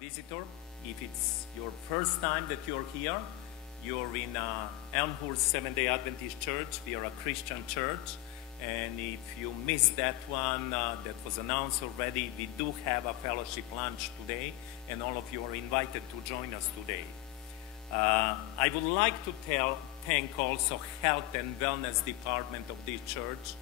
visitor. If it's your first time that you're here, you're in Elmhurst Seventh-day Adventist Church. We are a Christian church. And if you missed that one that was announced already, we do have a fellowship lunch today, and all of you are invited to join us today. I would like to thank also Health and Wellness Department of this church,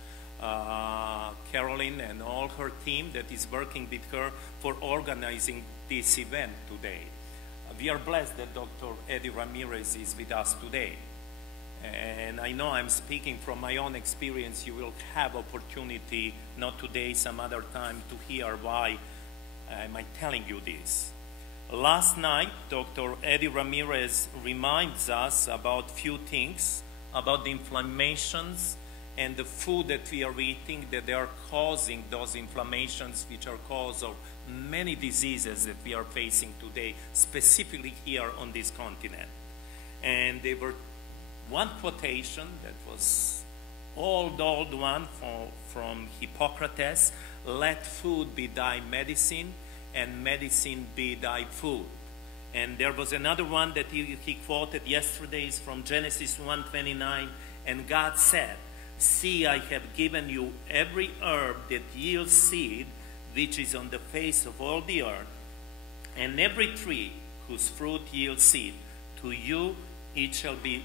Carolyn and all her team that is working with her for organizing this event today. We are blessed that Dr. Eddie Ramirez is with us today. And I know I'm speaking from my own experience. You will have opportunity, not today, some other time, to hear why am I telling you this. Last night, Dr. Eddie Ramirez reminds us about few things, about the inflammations and the food that we are eating, that they are causing those inflammations, which are cause of many diseases that we are facing today, specifically here on this continent. And there were one quotation that was old one from Hippocrates: let food be thy medicine, and medicine be thy food. And there was another one that he quoted yesterday from Genesis 1:29, and God said, see, I have given you every herb that yields seed, which is on the face of all the earth, and every tree whose fruit yields seed. To you it shall be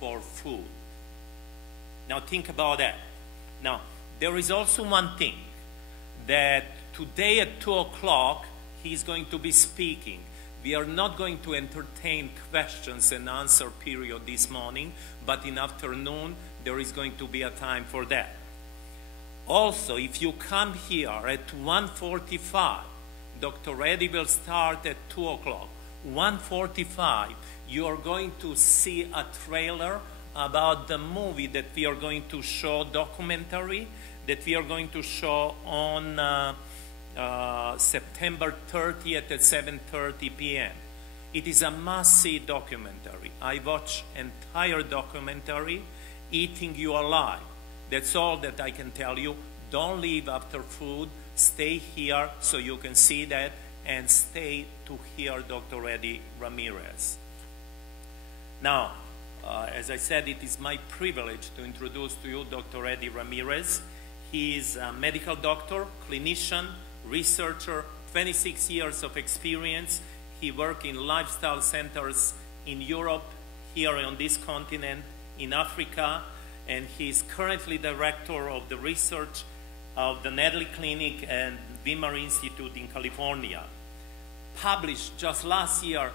for food. Now think about that. Now, there is also one thing, that today at 2 o'clock he's going to be speaking. We are not going to entertain questions and answer period this morning, but in afternoon there is going to be a time for that. Also, if you come here at 1:45, Dr. Eddie will start at 2 o'clock. 1:45, you are going to see a trailer about the movie that we are going to show, documentary, that we are going to show on September 30th at 7:30 p.m. It is a must-see documentary. I watched entire documentary, Eating You Alive. That's all that I can tell you. Don't leave after food. Stay here so you can see that, and stay to hear Dr. Eddie Ramirez. Now, as I said, it is my privilege to introduce to you Dr. Eddie Ramirez. He is a medical doctor, clinician, researcher, 26 years of experience. He worked in lifestyle centers in Europe, here on this continent, in Africa, and he is currently director of the research of the Nedley Clinic and Weimar Institute in California. Published just last year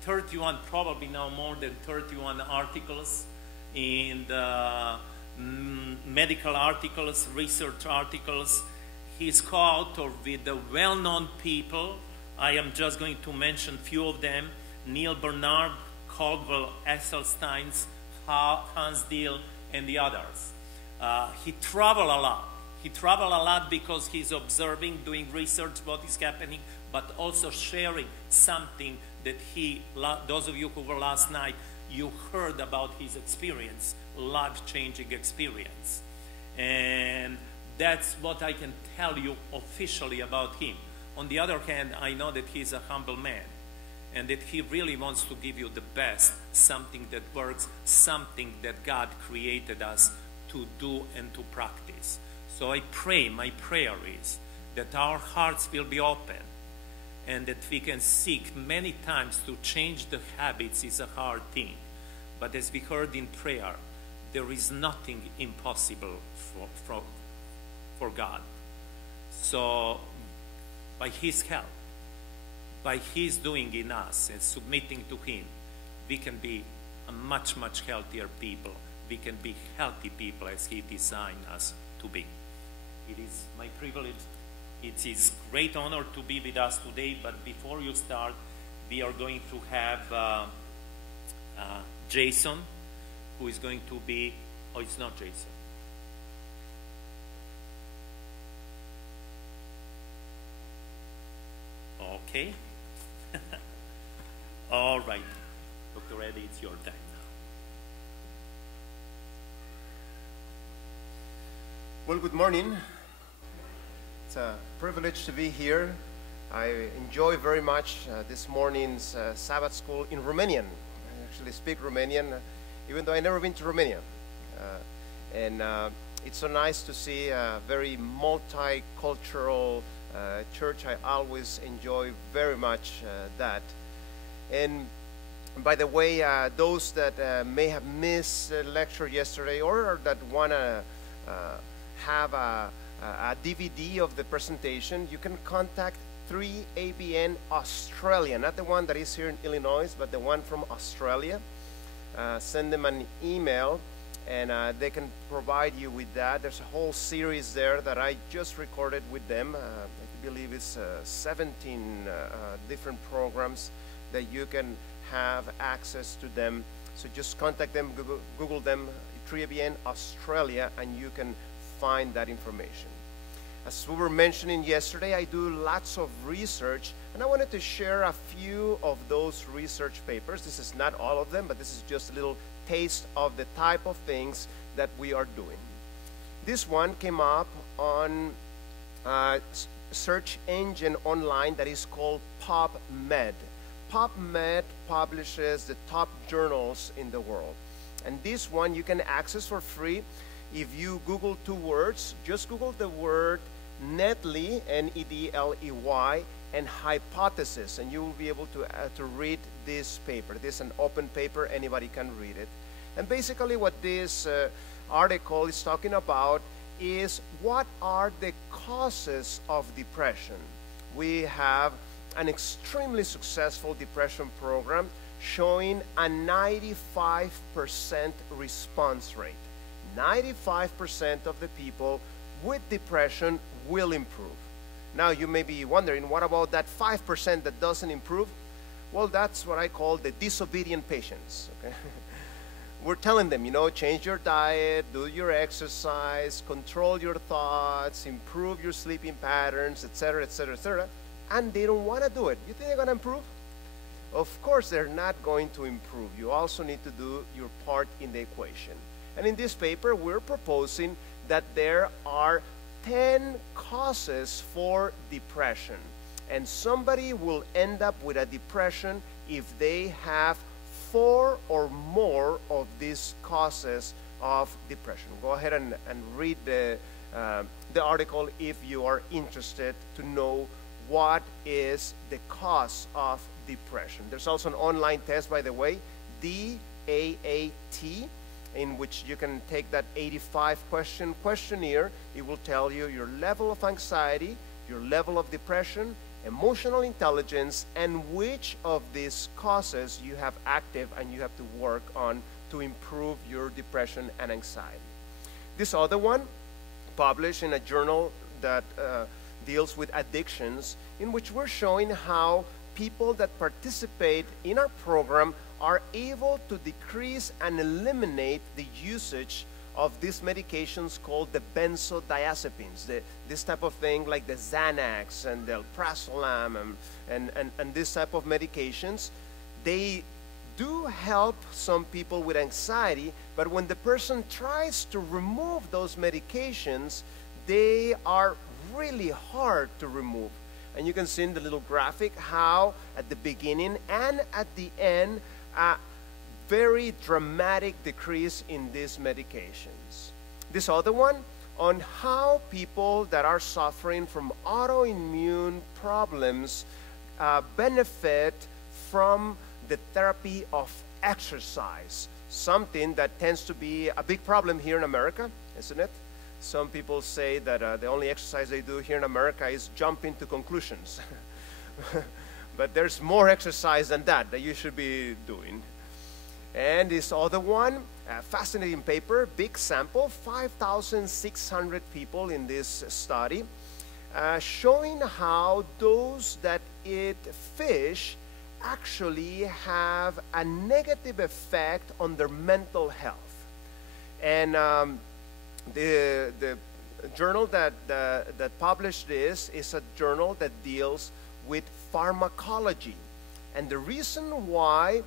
31, probably now more than 31 articles in the medical articles, research articles. He's co-author with the well-known people. I am just going to mention a few of them: Neil Bernard, Caldwell Esselstyn, Hans Deal, and the others. He traveled a lot. He traveled a lot because he's observing, doing research, what is happening, but also sharing something that those of you who were last night, you heard about his experience, life-changing experience. And that's what I can tell you officially about him. On the other hand, I know that he's a humble man, and that he really wants to give you the best, something that works, something that God created us to do and to practice. So I pray, my prayer is that our hearts will be open, and that we can seek. Many times to change the habits is a hard thing, but as we heard in prayer, there is nothing impossible for God. So by His help, by His doing in us and submitting to Him, we can be a much, much healthier people. We can be healthy people as He designed us to be. It is my privilege. It is great honor to be with us today, but before you start, we are going to have Jason, who is going to be, oh, it's not Jason. Okay. All right. Dr. Eddie, it's your time now. Well, good morning. It's a privilege to be here I enjoy very much this morning's Sabbath school in Romanian. I actually speak Romanian, even though I've never been to Romania. And it's so nice to see a very multicultural church. I always enjoy very much that. And by the way, those that may have missed the lecture yesterday or that want to have a DVD of the presentation, you can contact 3ABN Australia, not the one that is here in Illinois, but the one from Australia. Send them an email and they can provide you with that. There's a whole series there that I just recorded with them. I believe it's 17 different programs that you can have access to them. So just contact them, Google them, 3ABN Australia, and you can find that information. As we were mentioning yesterday, I do lots of research, and I wanted to share a few of those research papers. This is not all of them, but this is just a little taste of the type of things that we are doing. This one came up on a search engine online that is called PubMed. PubMed publishes the top journals in the world. And this one you can access for free. If you Google two words, just Google the word Nedley, N-E-D-L-E-Y, and hypothesis, and you will be able to read this paper. This is an open paper, anybody can read it. And basically what this article is talking about is what are the causes of depression. We have an extremely successful depression program showing a 95% response rate. 95% of the people with depression will improve. Now you may be wondering, what about that 5% that doesn't improve? Well, that's what I call the disobedient patients. Okay? We're telling them, you know, change your diet, do your exercise, control your thoughts, improve your sleeping patterns, etc., etc., etc., and they don't want to do it. You think they're going to improve? Of course they're not going to improve. You also need to do your part in the equation. And in this paper, we're proposing that there are 10 causes for depression. And somebody will end up with a depression if they have 4 or more of these causes of depression. Go ahead and read the article if you are interested to know what is the cause of depression. There's also an online test, by the way, DAAT, in which you can take that 85-question questionnaire. It will tell you your level of anxiety, your level of depression, emotional intelligence, and which of these causes you have active and you have to work on to improve your depression and anxiety. This other one, published in a journal that deals with addictions, in which we're showing how people that participate in our program are able to decrease and eliminate the usage of these medications called the benzodiazepines, this type of thing like the Xanax and the alprazolam and this type of medications. They do help some people with anxiety, but when the person tries to remove those medications, they are really hard to remove. And you can see in the little graphic how at the beginning and at the end, a very dramatic decrease in these medications. This other one on how people that are suffering from autoimmune problems benefit from the therapy of exercise, something that tends to be a big problem here in America, isn't it? Some people say that the only exercise they do here in America is jump into conclusions. But there's more exercise than that you should be doing. And this other one, a fascinating paper, big sample, 5,600 people in this study, showing how those that eat fish actually have a negative effect on their mental health. And the journal that published this is a journal that deals with pharmacology. And the reason why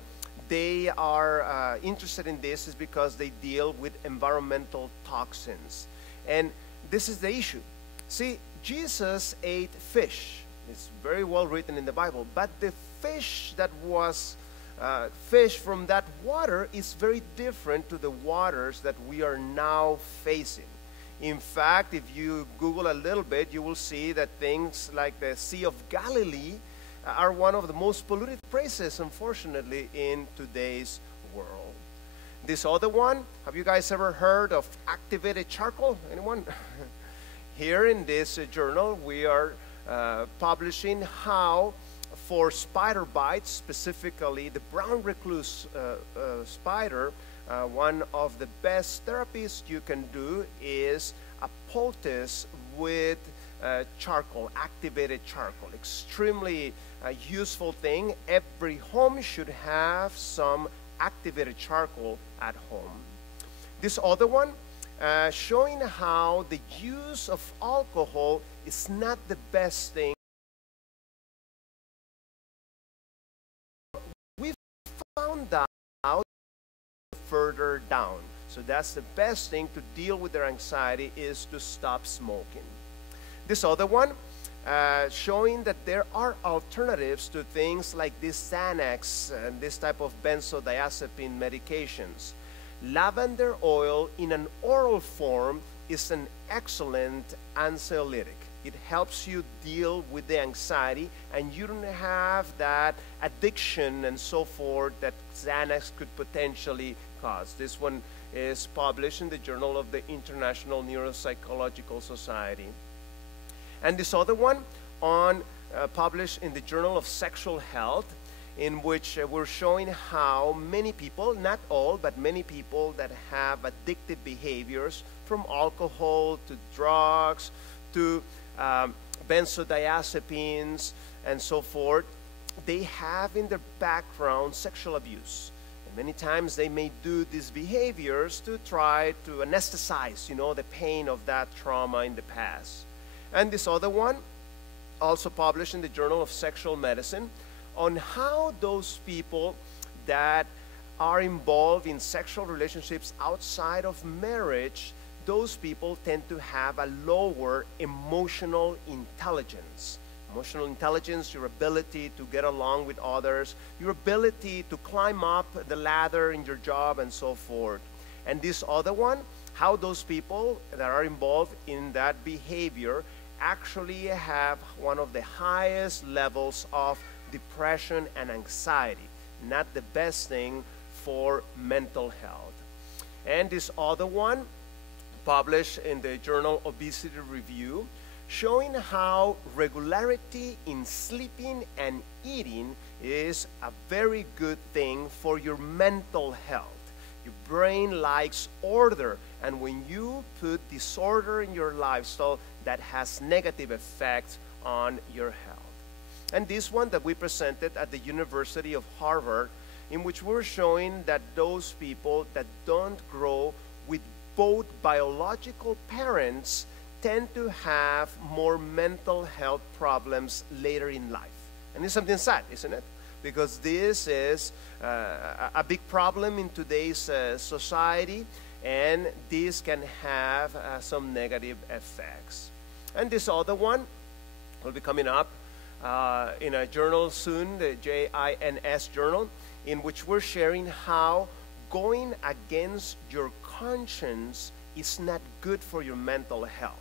they are interested in this is because they deal with environmental toxins. And this is the issue. See, Jesus ate fish. It's very well written in the Bible. But the fish that was fish from that water is very different to the waters that we are now facing. In fact, if you Google a little bit, you will see that things like the Sea of Galilee are one of the most polluted places, unfortunately, in today's world. This other one, have you guys ever heard of activated charcoal? Anyone? Here in this journal, we are publishing how for spider bites, specifically the brown recluse spider, one of the best therapies you can do is a poultice with charcoal, activated charcoal. Extremely useful thing. Every home should have some activated charcoal at home. This other one, showing how the use of alcohol is not the best thing. We found out further down. So that's the best thing to deal with their anxiety, is to stop smoking. This other one, showing that there are alternatives to things like this Xanax and this type of benzodiazepine medications. Lavender oil in an oral form is an excellent anxiolytic. It helps you deal with the anxiety, and you don't have that addiction and so forth that Xanax could potentially cause. This one is published in the Journal of the International Neuropsychological Society. And this other one published in the Journal of Sexual Health, in which we're showing how many people, not all, but many people that have addictive behaviors, from alcohol to drugs to benzodiazepines and so forth, they have in their background sexual abuse. And many times they may do these behaviors to try to anesthetize, the pain of that trauma in the past. And this other one, also published in the Journal of Sexual Medicine, on how those people that are involved in sexual relationships outside of marriage, those people tend to have a lower emotional intelligence. Emotional intelligence, your ability to get along with others, your ability to climb up the ladder in your job and so forth. And this other one, how those people that are involved in that behavior actually have one of the highest levels of depression and anxiety. Not the best thing for mental health. And this other one, published in the journal Obesity Review, showing how regularity in sleeping and eating is a very good thing for your mental health. Your brain likes order, and when you put disorder in your lifestyle, that has negative effects on your health. And this one that we presented at the University of Harvard, in which we're showing that those people that don't grow with both biological parents tend to have more mental health problems later in life. And it's something sad, isn't it? Because this is a big problem in today's society, and this can have some negative effects. And this other one will be coming up in a journal soon, the JINS journal, in which we're sharing how going against your conscience is not good for your mental health.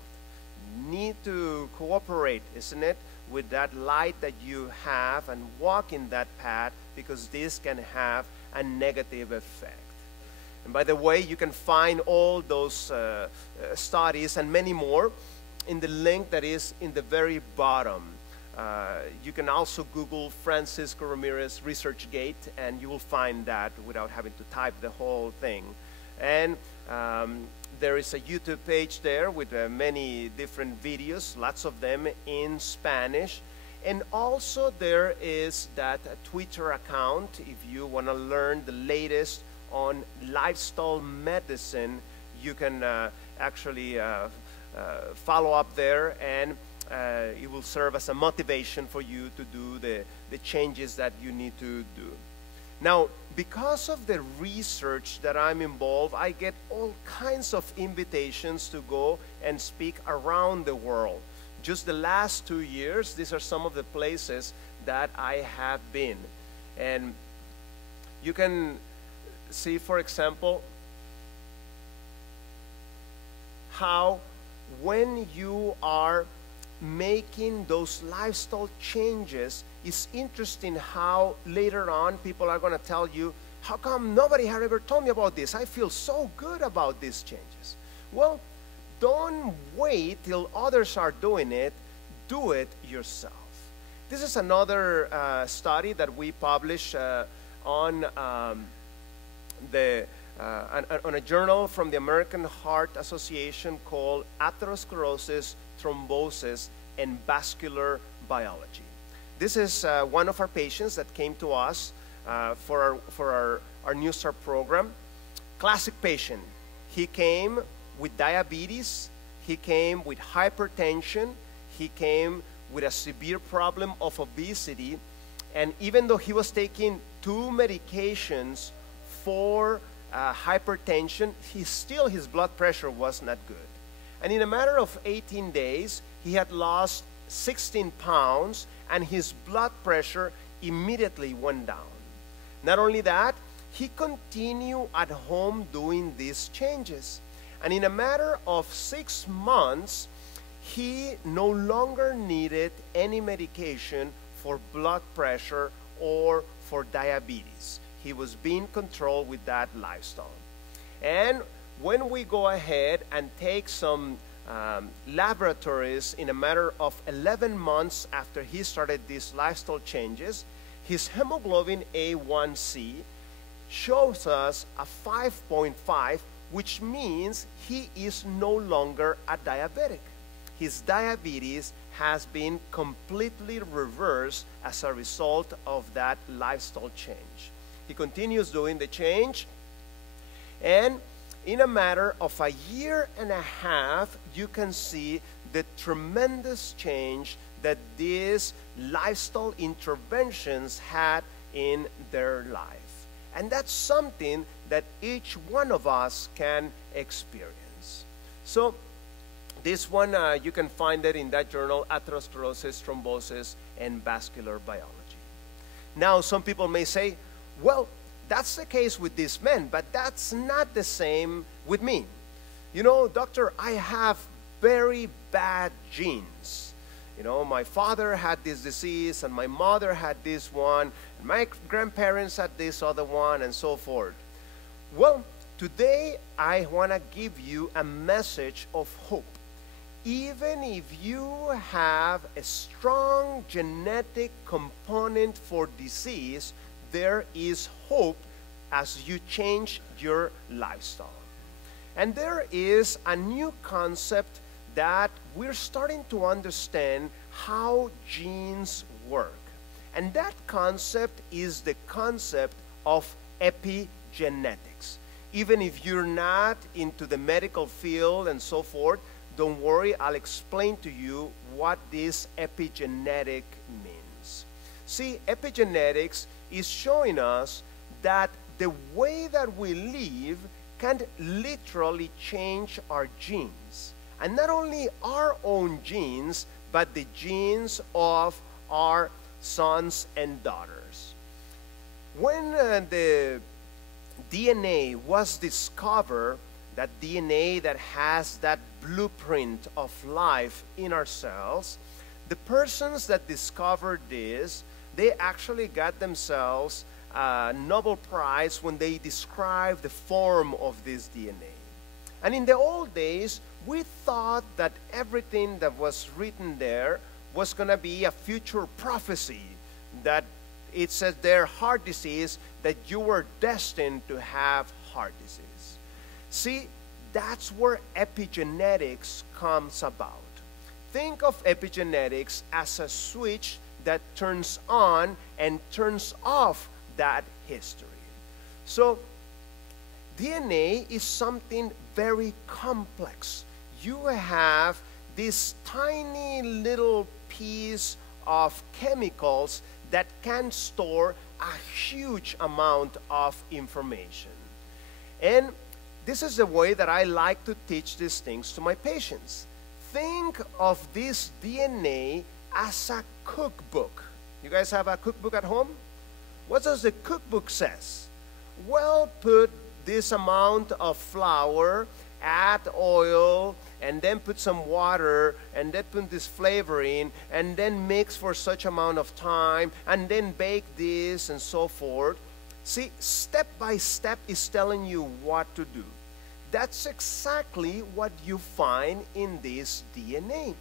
You need to cooperate, isn't it, with that light that you have and walk in that path, because this can have a negative effect. And by the way, you can find all those studies and many more in the link that is in the very bottom. You can also Google Francisco Ramirez ResearchGate, and you will find that without having to type the whole thing. And there is a YouTube page there with many different videos, lots of them in Spanish. And also there is that Twitter account if you want to learn the latest on lifestyle medicine. You can actually follow up there, and it will serve as a motivation for you to do the changes that you need to do. Now, because of the research that I'm involved, I get all kinds of invitations to go and speak around the world. just the last 2 years, these are some of the places that I have been. And you can see, for example, how when you are making those lifestyle changes, it's interesting how later on people are going to tell you, how come nobody had ever told me about this? I feel so good about these changes. Well, don't wait till others are doing it. Do it yourself. This is another study that we published on a journal from the American Heart Association called Atherosclerosis, Thrombosis, and Vascular Biology. This is one of our patients that came to us for our New Start program. Classic patient. He came with diabetes, he came with hypertension, he came with a severe problem of obesity, and even though he was taking 2 medications for hypertension, his blood pressure was not good. And in a matter of 18 days, he had lost 16 pounds, and his blood pressure immediately went down. Not only that, he continued at home doing these changes. And in a matter of 6 months, he no longer needed any medication for blood pressure or for diabetes. He was being controlled with that lifestyle. And when we go ahead and take some laboratories in a matter of 11 months after he started these lifestyle changes, his hemoglobin A1C shows us a 5.5, which means he is no longer a diabetic. His diabetes has been completely reversed as a result of that lifestyle change. He continues doing the change, and in a matter of a year and a half, you can see the tremendous change that these lifestyle interventions had in their life. And that's something that each one of us can experience. So this one, you can find it in that journal, Atherosclerosis, Thrombosis, and Vascular Biology. Now, some people may say, well, that's the case with this man, but that's not the same with me. You know, doctor, I have very bad genes. You know, my father had this disease, and my mother had this one, and my grandparents had this other one, and so forth. Well, today I want to give you a message of hope. Even if you have a strong genetic component for disease, there is hope as you change your lifestyle. And there is a new concept that we're starting to understand how genes work. And that concept is the concept of epigenetics. Even if you're not into the medical field and so forth, don't worry, I'll explain to you what this epigenetic means. See, epigenetics is showing us that the way that we live can literally change our genes. And not only our own genes, but the genes of our sons and daughters. When the DNA was discovered, that DNA that has that blueprint of life in our cells, the persons that discovered this, they actually got themselves a Nobel Prize when they described the form of this DNA. And in the old days, we thought that everything that was written there was going to be a future prophecy, that it says there, heart disease, that you were destined to have heart disease. See, that's where epigenetics comes about. Think of epigenetics as a switch that turns on and turns off that history. So DNA is something very complex. You have this tiny little piece of chemicals that can store a huge amount of information. And this is the way that I like to teach these things to my patients. think of this DNA as a cookbook. You guys have a cookbook at home? What does the cookbook says? Well, put this amount of flour, add oil, and then put some water, and then put this flavoring, and then mix for such amount of time, and then bake this, and so forth. See, step by step is telling you what to do. That's exactly what you find in this DNA.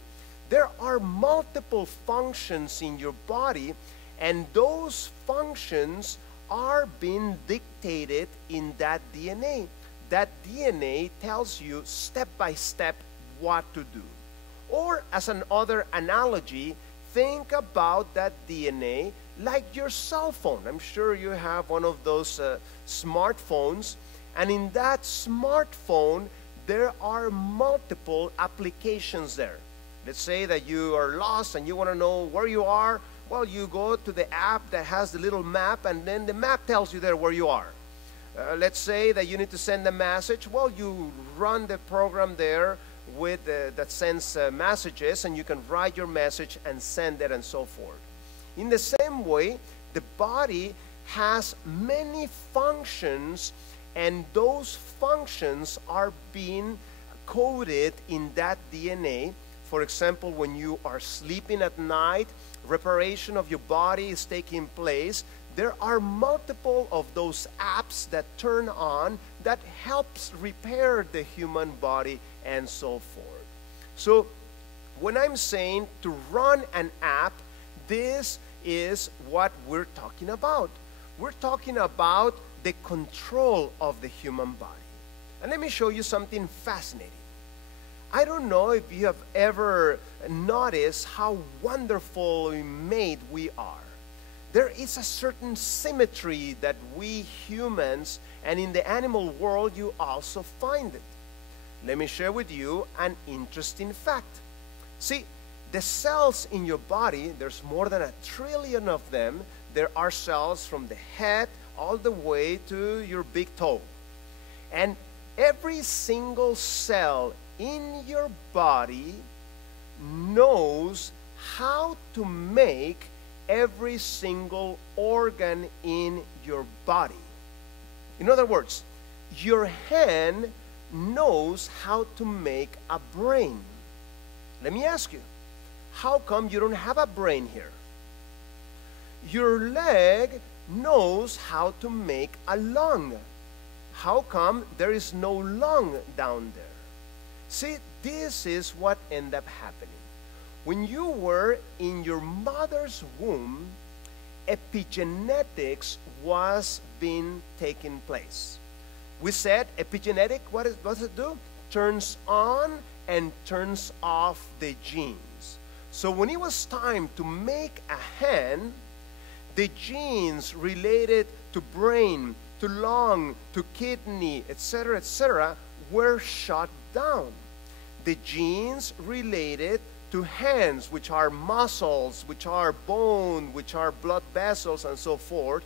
There are multiple functions in your body, and those functions are being dictated in that DNA. That DNA tells you step by step what to do. Or as another analogy, think about that DNA like your cell phone. I'm sure you have one of those smartphones, and in that smartphone there are multiple applications there. Let's say that you are lost and you want to know where you are. Well, you go to the app that has the little map, and then the map tells you there where you are. Let's say that you need to send a message. Well, you run the program there with that sends messages, and you can write your message and send it and so forth. In the same way, the body has many functions, and those functions are being coded in that DNA. For example, when you are sleeping at night, reparation of your body is taking place. There are multiple of those apps that turn on that helps repair the human body and so forth. So when I'm saying to run an app, this is what we're talking about. We're talking about the control of the human body. And let me show you something fascinating. I don't know if you have ever noticed how wonderfully made we are. There is a certain symmetry that we humans, and in the animal world you also find it. Let me share with you an interesting fact. See, the cells in your body, there's more than 1 trillion of them. There are cells from the head all the way to your big toe. And every single cell in your body knows how to make every single organ in your body. In other words, your hand knows how to make a brain. Let me ask you, how come you don't have a brain here? Your leg knows how to make a lung. How come there is no lung down there? See, this is what ended up happening. When you were in your mother's womb, epigenetics was being taking place. We said epigenetic, what does it do? Turns on and turns off the genes. So when it was time to make a hand, the genes related to brain, to lung, to kidney, etc., were shut down. The genes related to hands, which are muscles, which are bone, which are blood vessels, and so forth,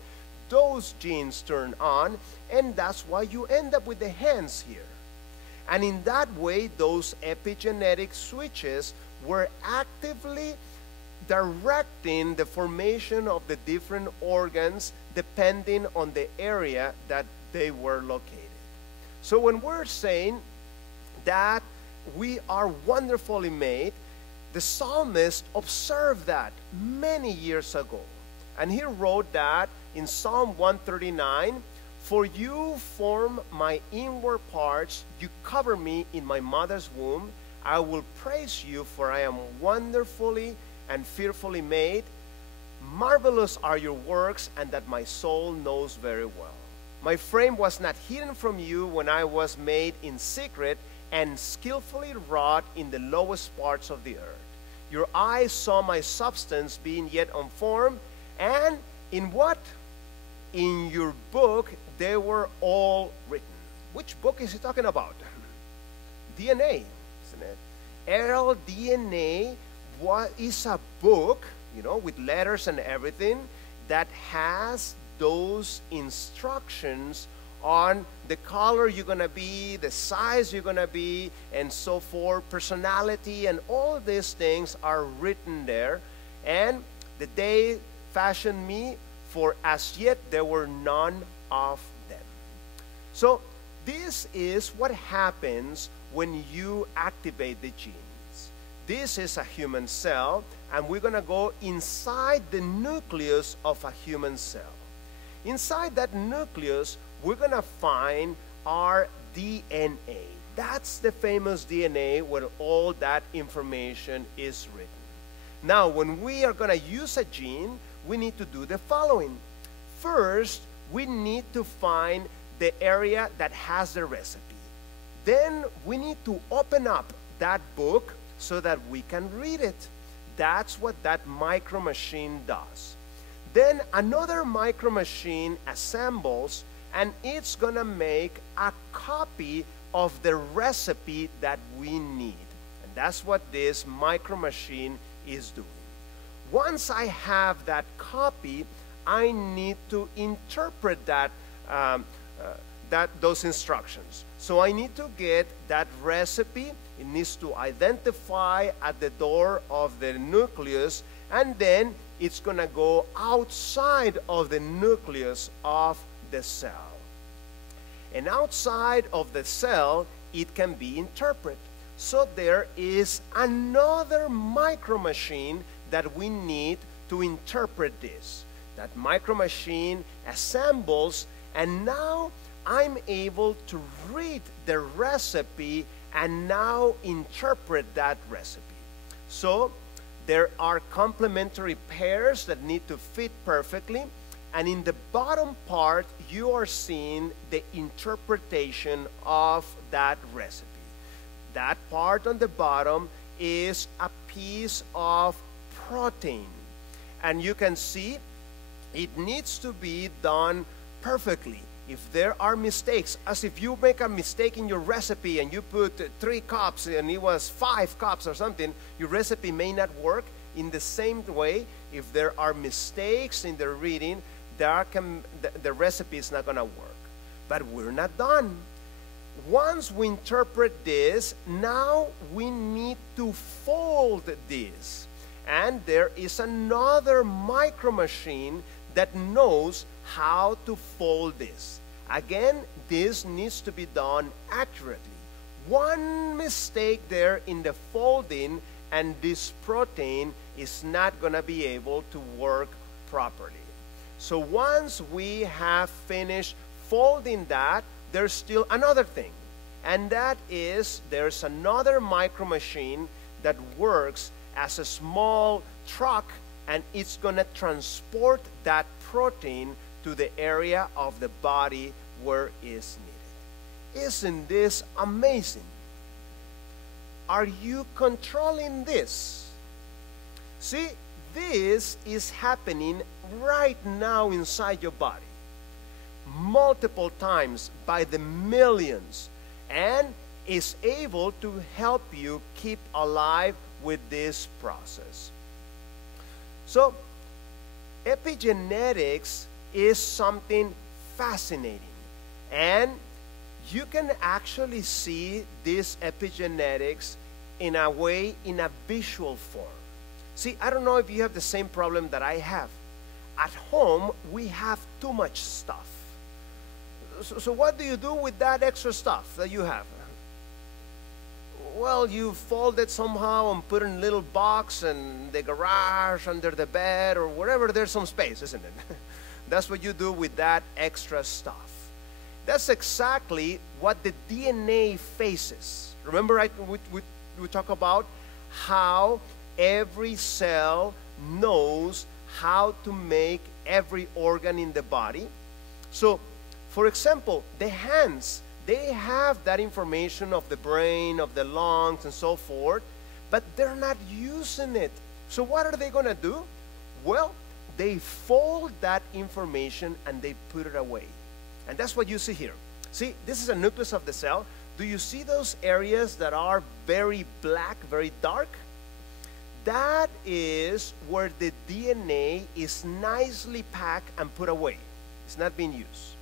those genes turn on, and that's why you end up with the hands here. And in that way, those epigenetic switches were actively directing the formation of the different organs depending on the area that they were located. So when we're saying that we are wonderfully made, the psalmist observed that many years ago. And he wrote that in Psalm 139, "For you form my inward parts, you cover me in my mother's womb. I will praise you, for I am wonderfully and fearfully made. Marvelous are your works, and that my soul knows very well. My frame was not hidden from you when I was made in secret and skillfully wrought in the lowest parts of the earth. Your eyes saw my substance being yet unformed, and in what? In your book they were all written." Which book is he talking about? DNA, isn't it? LDNA is a book, you know, with letters and everything, that has those instructions on the color you're going to be, the size you're going to be, and so forth, personality, and all these things are written there. And the day fashioned me, for as yet there were none of them. So this is what happens when you activate the genes. This is a human cell, and we're going to go inside the nucleus of a human cell. Inside that nucleus, we're going to find our DNA. That's the famous DNA where all that information is written. Now, when we are going to use a gene, we need to do the following. First, we need to find the area that has the recipe. Then we need to open up that book so that we can read it. That's what that micro machine does. Then another micro machine assembles, and it's going to make a copy of the recipe that we need. And that's what this micro machine is doing. Once I have that copy, I need to interpret those instructions. So I need to get that recipe. It needs to identify at the door of the nucleus, and then it's going to go outside of the nucleus of the cell. And outside of the cell, it can be interpreted. So there is another micro machine that we need to interpret this. That micro machine assembles, and now I'm able to read the recipe and now interpret that recipe. So there are complementary pairs that need to fit perfectly, and in the bottom part you are seeing the interpretation of that recipe. That part on the bottom is a piece of protein, and you can see it needs to be done perfectly. If there are mistakes, as if you make a mistake in your recipe and you put 3 cups and it was 5 cups or something, your recipe may not work. In the same way, if there are mistakes in the reading, the recipe is not going to work. But we're not done. Once we interpret this, now we need to fold this. And there is another micro machine that knows how to fold this. Again, this needs to be done accurately. One mistake there in the folding, and this protein is not going to be able to work properly. So once we have finished folding that, there's still another thing. And that is, there's another micro machine that works as a small truck, and it's going to transport that protein to the area of the body where it's needed. Isn't this amazing? Are you controlling this? See, this is happening right now inside your body, multiple times by the millions, and is able to help you keep alive with this process. So, epigenetics is something fascinating, and you can actually see this epigenetics in a way, in a visual form. See, I don't know if you have the same problem that I have. At home, we have too much stuff. So what do you do with that extra stuff that you have? Well, you fold it somehow and put it in a little box in the garage, under the bed, or wherever there's some space, isn't it? That's what you do with that extra stuff. That's exactly what the DNA faces. Remember, we talk about how every cell knows how to make every organ in the body. So, for example, the hands, they have that information of the brain, of the lungs, and so forth, but they're not using it. So what are they going to do? Well, they fold that information and they put it away. And that's what you see here. See, this is a nucleus of the cell. Do you see those areas that are very black, very dark? That is where the DNA is nicely packed and put away. It's not being used.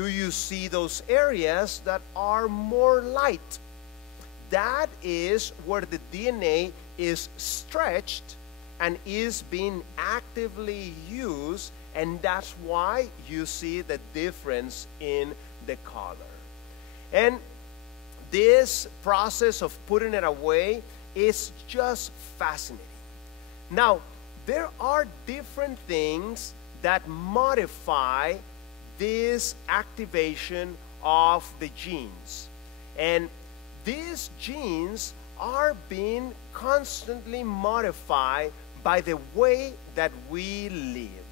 do you see those areas that are more light? That is where the DNA is stretched and is being actively used, and that's why you see the difference in the color. And this process of putting it away is just fascinating. Now, there are different things that modify this activation of the genes. And these genes are being constantly modified by the way that we live.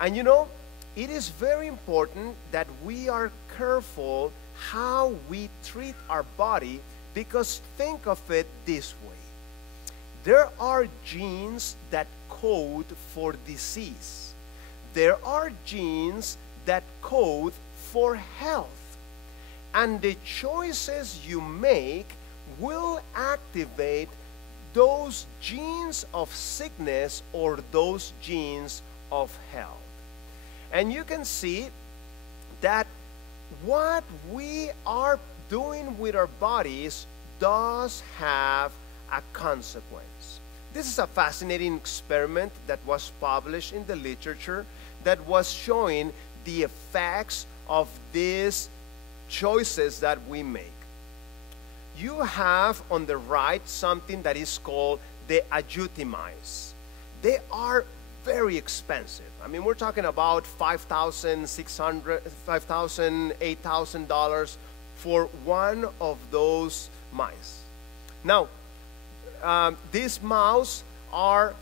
And you know, it is very important that we are careful how we treat our body, because think of it this way. There are genes that code for disease. There are genes that code for health. And the choices you make will activate those genes of sickness or those genes of health. And you can see that what we are doing with our bodies does have a consequence. This is a fascinating experiment that was published in the literature that was showing the effects of these choices that we make. You have on the right something that is called the agouti mice. They are very expensive. I mean, we're talking about $5,600, $5,000, $8,000 for one of those mice. Now, these mouse are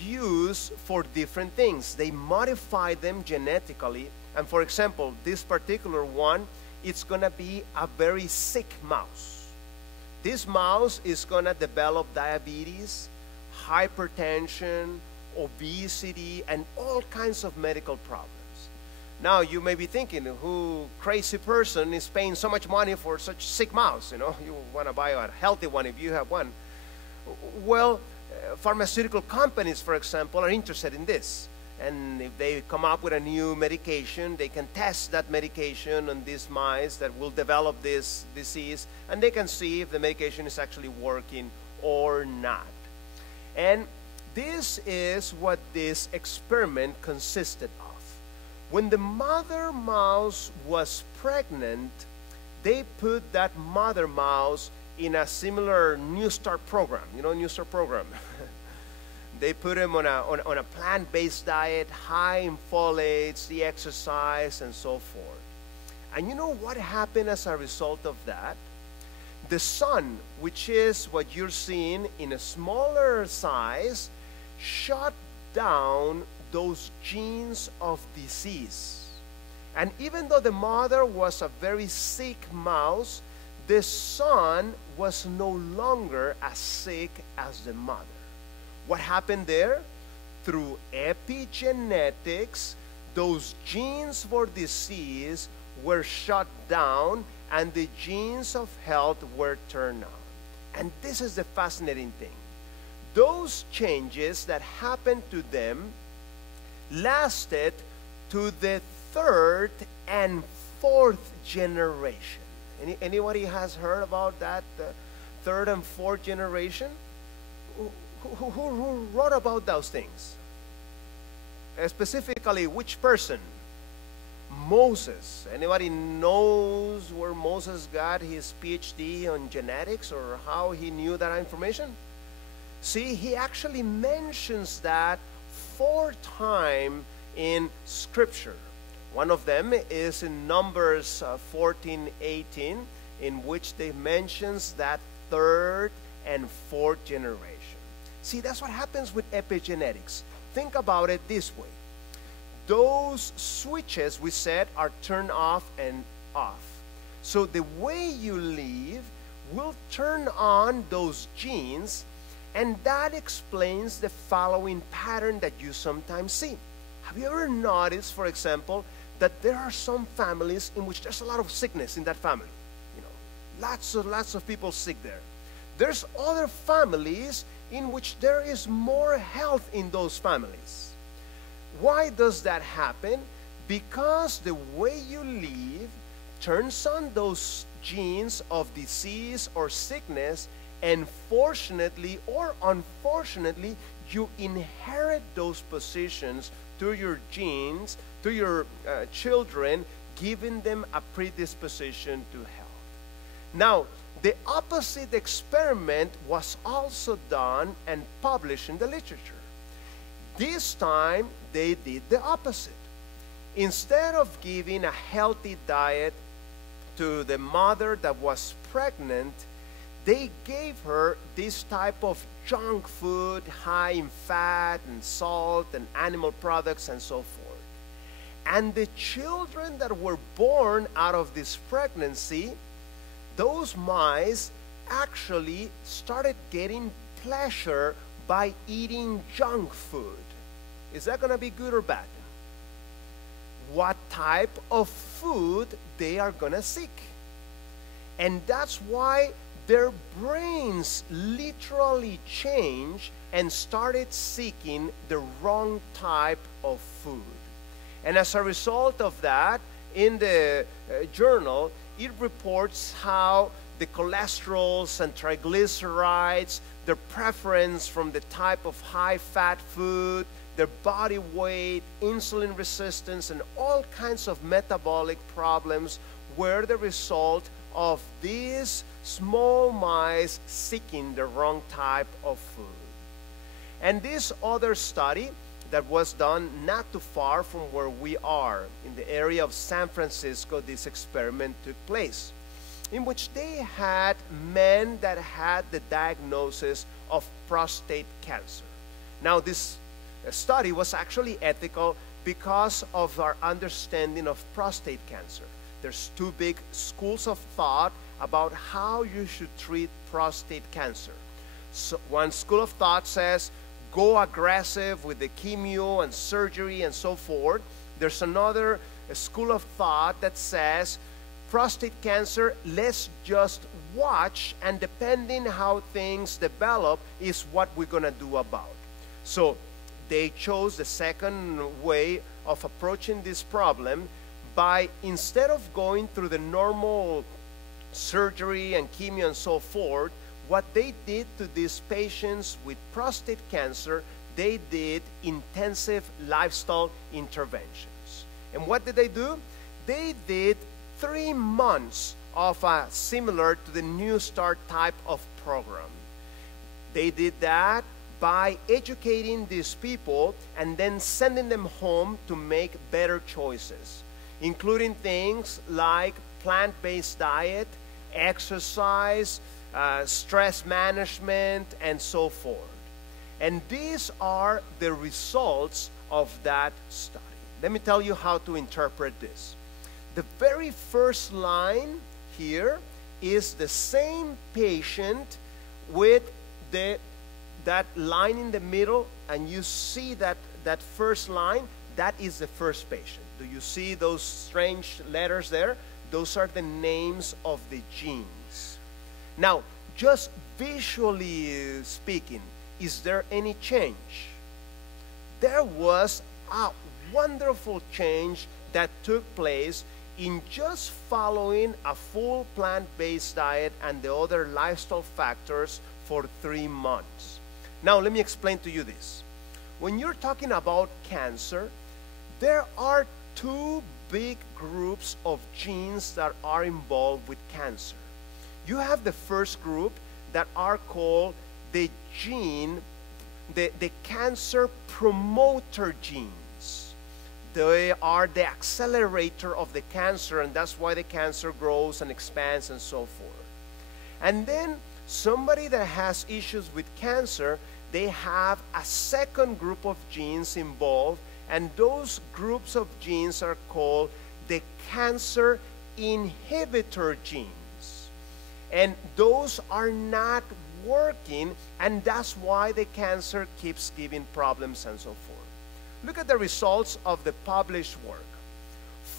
used for different things. They modify them genetically, and for example, this particular one, it's gonna be a very sick mouse. This mouse is gonna develop diabetes, hypertension, obesity, and all kinds of medical problems. Now, you may be thinking, who crazy person is paying so much money for such sick mouse? You know, you wanna buy a healthy one if you have one. Well, pharmaceutical companies, for example, are interested in this. And if they come up with a new medication, they can test that medication on these mice that will develop this disease, and they can see if the medication is actually working or not. And this is what this experiment consisted of. When the mother mouse was pregnant, they put that mother mouse in a similar New Start program, you know, New Start program. They put him on a plant-based diet, high in folates, the exercise, and so forth. And you know what happened as a result of that? The sun, which is what you're seeing in a smaller size, shut down those genes of disease. And even though the mother was a very sick mouse, the son was no longer as sick as the mother. What happened there? Through epigenetics, those genes for disease were shut down and the genes of health were turned on. And this is the fascinating thing. Those changes that happened to them lasted to the third and fourth generation. Anybody has heard about that third and fourth generation? Who wrote about those things? Specifically, which person? Moses. Anybody knows where Moses got his PhD on genetics or how he knew that information? See, he actually mentions that 4 times in Scripture. One of them is in Numbers 14:18, in which they mentions that third and fourth generation. See, that's what happens with epigenetics. Think about it this way. Those switches we said are turned off and off. So the way you live will turn on those genes, and that explains the following pattern that you sometimes see. Have you ever noticed, for example, that there are some families in which there's a lot of sickness in that family? You know, lots of people sick there. There's other families in which there is more health in those families. Why does that happen? because the way you live turns on those genes of disease or sickness, and fortunately or unfortunately, you inherit those positions through your genes, to your children, giving them a predisposition to health. Now, the opposite experiment was also done and published in the literature. This time, they did the opposite. Instead of giving a healthy diet to the mother that was pregnant, they gave her this type of junk food, high in fat and salt and animal products and so forth. And the children that were born out of this pregnancy, those mice actually started getting pleasure by eating junk food. Is that going to be good or bad? What type of food they are going to seek. And that's why their brains literally changed and started seeking the wrong type of food. And as a result of that, in the journal, it reports how the cholesterols and triglycerides, their preference from the type of high-fat food, their body weight, insulin resistance, and all kinds of metabolic problems were the result of these small mice seeking the wrong type of food. And this other study that was done not too far from where we are, in the area of San Francisco, this experiment took place, in which they had men that had the diagnosis of prostate cancer. Now, this study was actually ethical because of our understanding of prostate cancer. There's two big schools of thought about how you should treat prostate cancer. So one school of thought says, go aggressive with the chemo and surgery and so forth. There's another school of thought that says, prostate cancer, let's just watch, and depending how things develop is what we're going to do about. So they chose the second way of approaching this problem by, instead of going through the normal surgery and chemo and so forth, what they did to these patients with prostate cancer, they did intensive lifestyle interventions. And what did they do? They did 3 months of a similar to the New Start type of program. They did that by educating these people and then sending them home to make better choices, including things like plant-based diet, exercise, stress management, and so forth. And these are the results of that study. Let me tell you how to interpret this. The very first line here is the same patient with that line in the middle, and you see that first line, that is the first patient. Do you see those strange letters there? Those are the names of the genes. Now, just visually speaking, is there any change? There was a wonderful change that took place in just following a full plant-based diet and the other lifestyle factors for 3 months. Now, let me explain to you this. When you're talking about cancer, there are 2 big groups of genes that are involved with cancer. You have the first group that are called the cancer promoter genes. They are the accelerator of the cancer, and that's why the cancer grows and expands and so forth. And then somebody that has issues with cancer, they have a second group of genes involved, and those groups of genes are called the cancer inhibitor genes. And those are not working, and that's why the cancer keeps giving problems and so forth. Look at the results of the published work.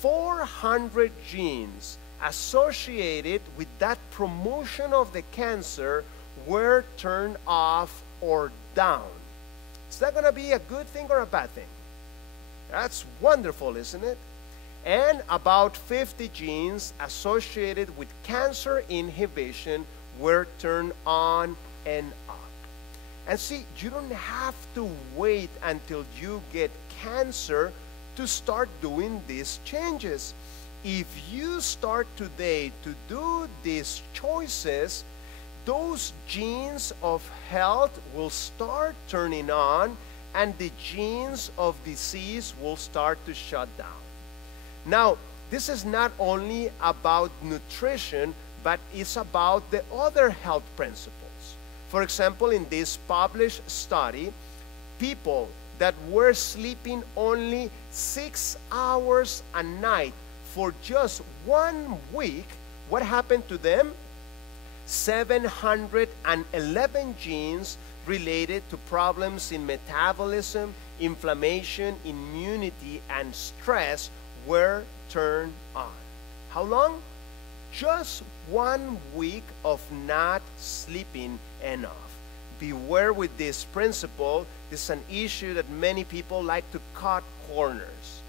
400 genes associated with that promotion of the cancer were turned off or down. Is that going to be a good thing or a bad thing? That's wonderful, isn't it? and about 50 genes associated with cancer inhibition were turned on and off. And see, you don't have to wait until you get cancer to start doing these changes. If you start today to do these choices, those genes of health will start turning on and the genes of disease will start to shut down. Now, this is not only about nutrition, but it's about the other health principles. For example, in this published study, people that were sleeping only 6 hours a night for just 1 week, what happened to them? 711 genes related to problems in metabolism, inflammation, immunity, and stress were turned on. How long? Just 1 week of not sleeping enough. Beware with this principle. This is an issue that many people like to cut corners.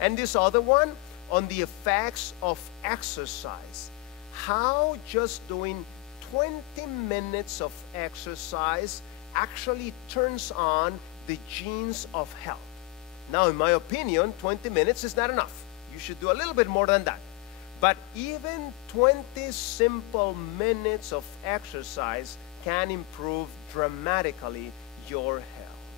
And this other one, on the effects of exercise. How just doing 20 minutes of exercise actually turns on the genes of health. Now, in my opinion, 20 minutes is not enough. You should do a little bit more than that. But even 20 simple minutes of exercise can improve dramatically your health.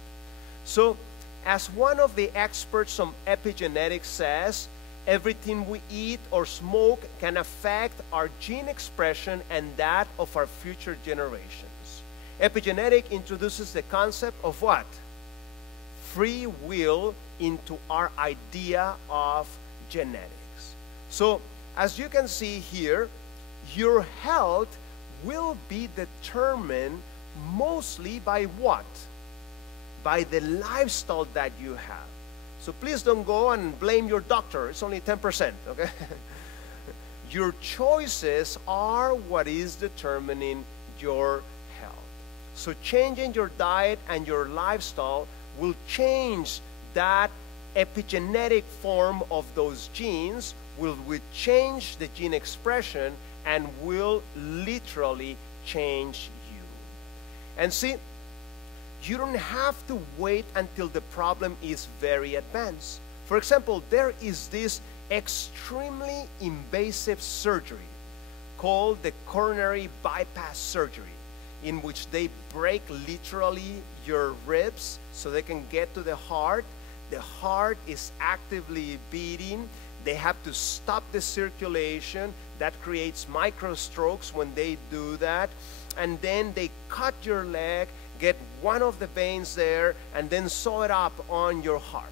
So, as one of the experts on epigenetics says, everything we eat or smoke can affect our gene expression and that of our future generations. Epigenetics introduces the concept of what? Free will into our idea of genetics. So, as you can see here, your health will be determined mostly by what? By the lifestyle that you have. So please don't go and blame your doctor. It's only 10%, okay? Your choices are what is determining your health. So changing your diet and your lifestyle will change that epigenetic form of those genes, will change the gene expression, and will literally change you. And see, you don't have to wait until the problem is very advanced. For example, there is this extremely invasive surgery called the coronary bypass surgery, in which they break literally your ribs so they can get to the heart. The heart is actively beating. They have to stop the circulation. That creates micro strokes when they do that. And then they cut your leg, get one of the veins there, and then sew it up on your heart.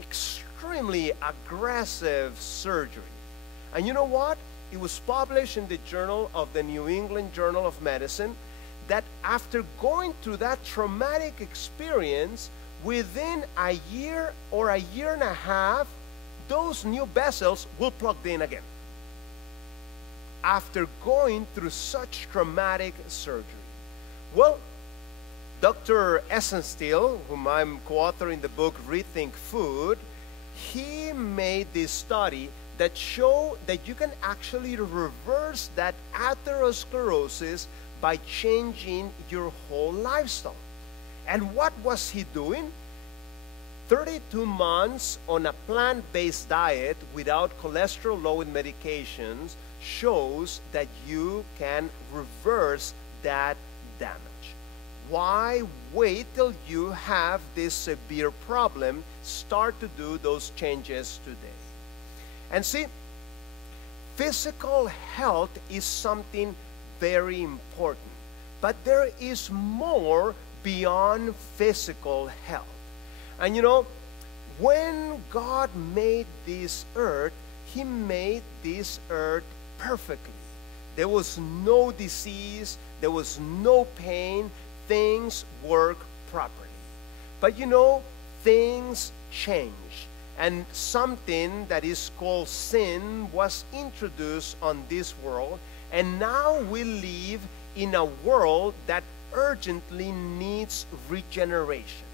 Extremely aggressive surgery. And you know what? It was published in the Journal of the New England Journal of Medicine that after going through that traumatic experience, within a year or a year and a half, those new vessels will plug in again. After going through such traumatic surgery. Well, Dr. Essenstiel, whom I'm co-authoring the book Rethink Food, he made this study that showed that you can actually reverse that atherosclerosis by changing your whole lifestyle. And what was he doing? 32 months on a plant-based diet without cholesterol-lowering medications shows that you can reverse that damage. Why wait till you have this severe problem? Start to do those changes today. And see, physical health is something very important, but there is more beyond physical health. And you know, when God made this earth, He made this earth perfectly. There was no disease, there was no pain, things work properly. But you know, things change. And something that is called sin was introduced on this world, and now we live in a world that urgently needs regeneration.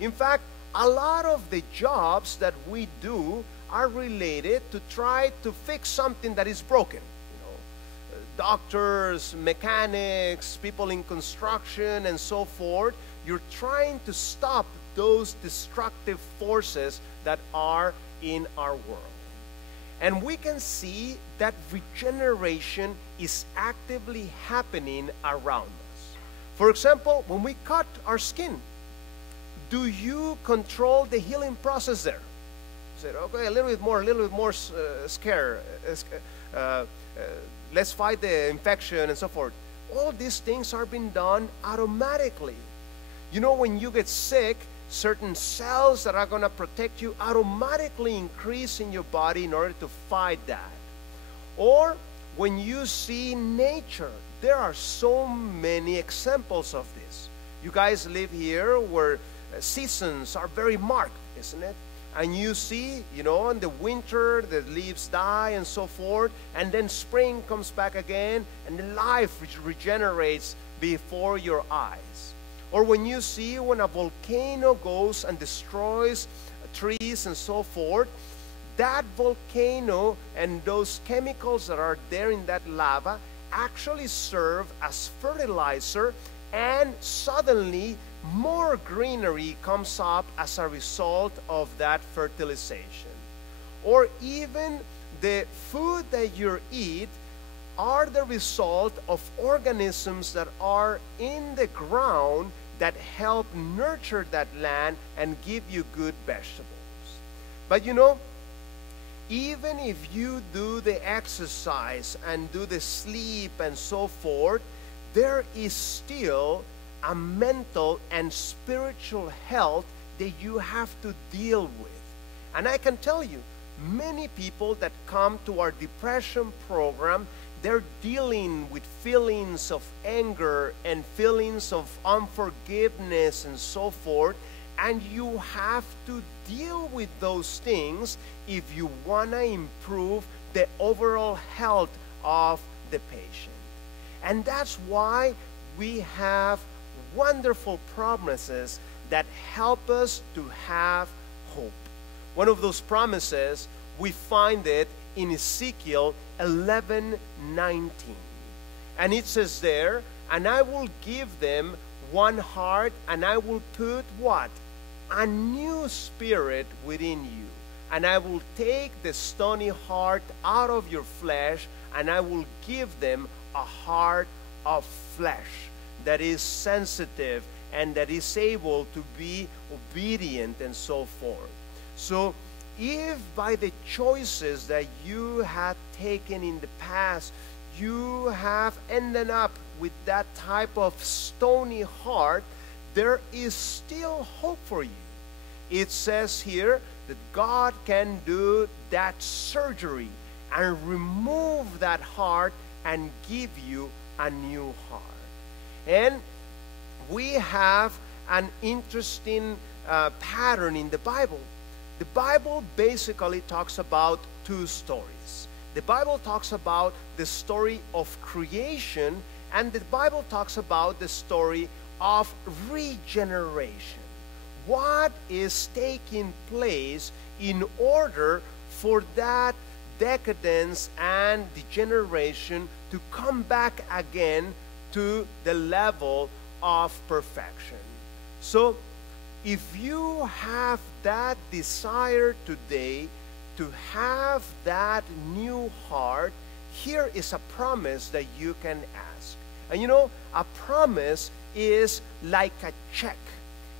In fact, a lot of the jobs that we do are related to try to fix something that is broken. You know, doctors, mechanics, people in construction, and so forth. You're trying to stop those destructive forces that are in our world. And we can see that regeneration is actively happening around us. For example, when we cut our skin, do you control the healing process there? You said, okay, a little bit more scare. Let's fight the infection and so forth. All these things are being done automatically. You know, when you get sick, certain cells that are going to protect you automatically increase in your body in order to fight that. Or when you see nature, there are so many examples of this. You guys live here where seasons are very marked, isn't it? And you see, you know, in the winter the leaves die and so forth, and then spring comes back again and the life regenerates before your eyes. Or when you see when a volcano goes and destroys trees and so forth, that volcano and those chemicals that are there in that lava actually serve as fertilizer, and suddenly more greenery comes up as a result of that fertilization. Or even the food that you eat are the result of organisms that are in the ground that help nurture that land and give you good vegetables. But you know, even if you do the exercise and do the sleep and so forth, there is still a mental and spiritual health that you have to deal with. And I can tell you, many people that come to our depression program, they're dealing with feelings of anger and feelings of unforgiveness and so forth, and you have to deal with those things if you want to improve the overall health of the patient. And that's why we have wonderful promises that help us to have hope. One of those promises, we find it in Ezekiel 11:19. And it says there, and I will give them one heart, and I will put what? A new spirit within you. And I will take the stony heart out of your flesh, and I will give them a heart of flesh that is sensitive and that is able to be obedient and so forth. So if by the choices that you had taken in the past, you have ended up with that type of stony heart, there is still hope for you. It says here that God can do that surgery and remove that heart and give you a new heart. And we have an interesting pattern in the Bible. The Bible basically talks about two stories. The Bible talks about the story of creation, and the Bible talks about the story of regeneration. What is taking place in order for that decadence and degeneration to come back again to the level of perfection? So if you have that desire today to have that new heart, here is a promise that you can ask. And you know, a promise is like a check.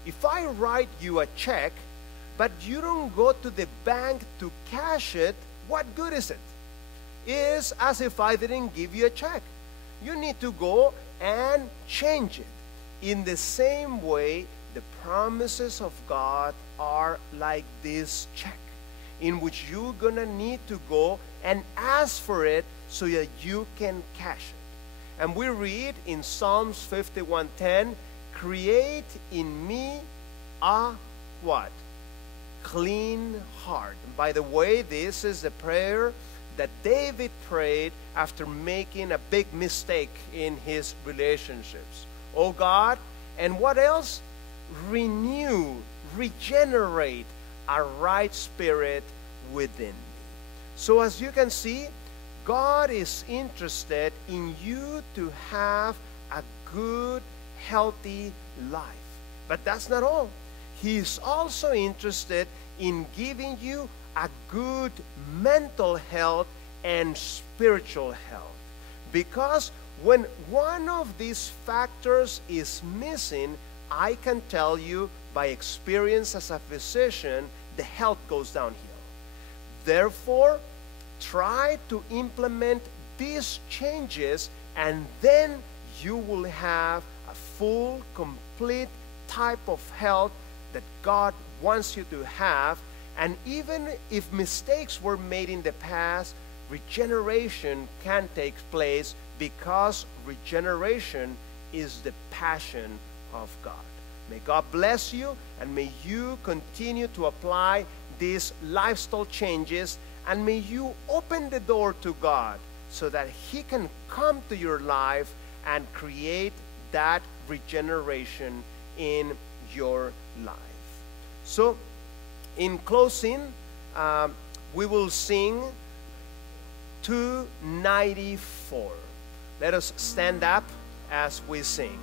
If I write you a check, but you don't go to the bank to cash it, what good is it? It's as if I didn't give you a check. You need to go and change it. In the same way, the promises of God are like this check, in which you're gonna need to go and ask for it so that you can cash it. And we read in Psalms 51:10, create in me a what? Clean heart. And by the way, this is the prayer that David prayed after making a big mistake in his relationships. Oh God, and what else? Renew, regenerate a right spirit within me. So as you can see, God is interested in you to have a good, healthy life. But that's not all. He is also interested in giving you a good mental health and spiritual health. Because when one of these factors is missing, I can tell you by experience as a physician, the health goes downhill. Therefore, try to implement these changes, and then you will have a full, complete type of health that God wants you to have. And even if mistakes were made in the past, regeneration can take place, because regeneration is the passion of God. May God bless you, and may you continue to apply these lifestyle changes, and may you open the door to God so that He can come to your life and create that regeneration in your life. So, in closing, we will sing 294. Let us stand up as we sing.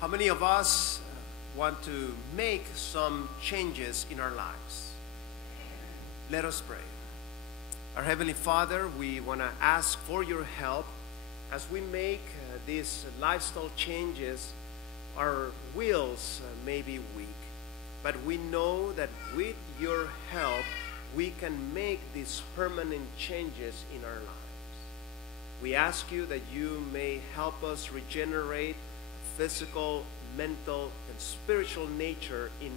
How many of us want to make some changes in our lives? Let us pray. Our Heavenly Father, we want to ask for your help as we make these lifestyle changes. Our wills may be weak, but we know that with your help, we can make these permanent changes in our lives. We ask you that you may help us regenerate physical, mental, and spiritual nature in